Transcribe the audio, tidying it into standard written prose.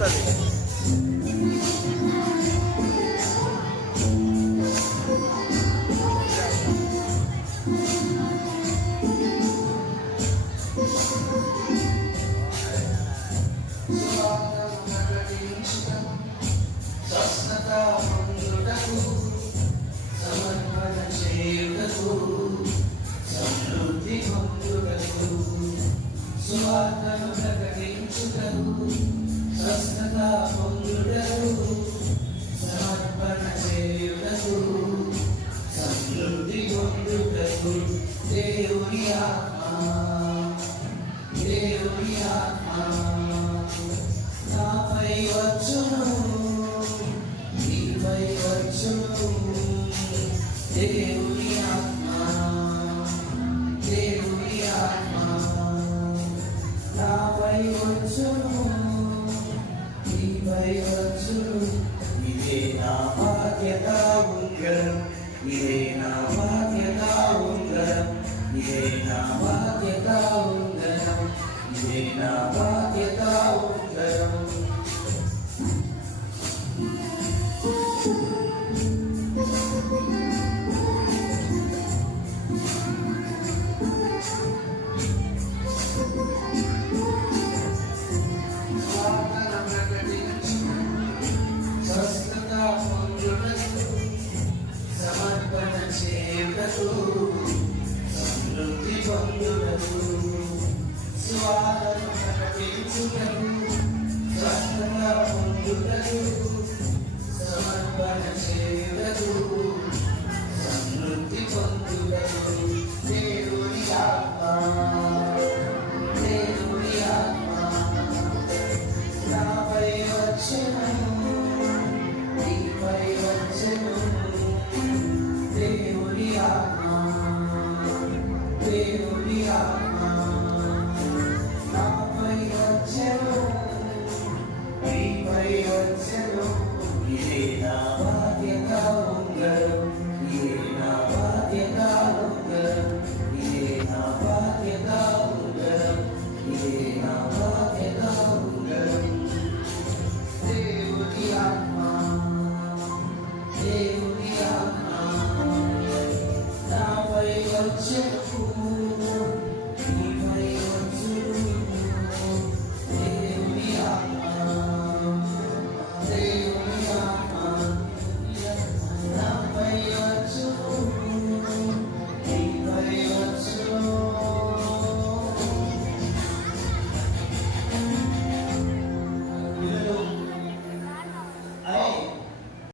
వస్తుంది. సువార్తను ప్రకటించుటకు స్వస్థత పొందుటకు సమర్పణ చేయుటకు సమృద్ధి పొందుటకు దేవుని ఆత్మ నాపై వచ్చును నీపై వచ్చును దేవుని ఆత్మ నాపై వచ్చును నీపై వచ్చును. ఇదే నా బాధ్యత ఉంగరం, ఇదే నా బాధ్యత ఉంగరం, ఇదే నా బాధ్యత ఉంగరం, ఇదే నా బాధ్యత ఉంగరం. సమర్పణ చేయుటకు సమృద్ధి పొందుటకు స్వాదను ప్రకటించుటకు స్వస్థత పొందుటకు సమర్పణ చేయుటకు సమృద్ధి పొందుటకు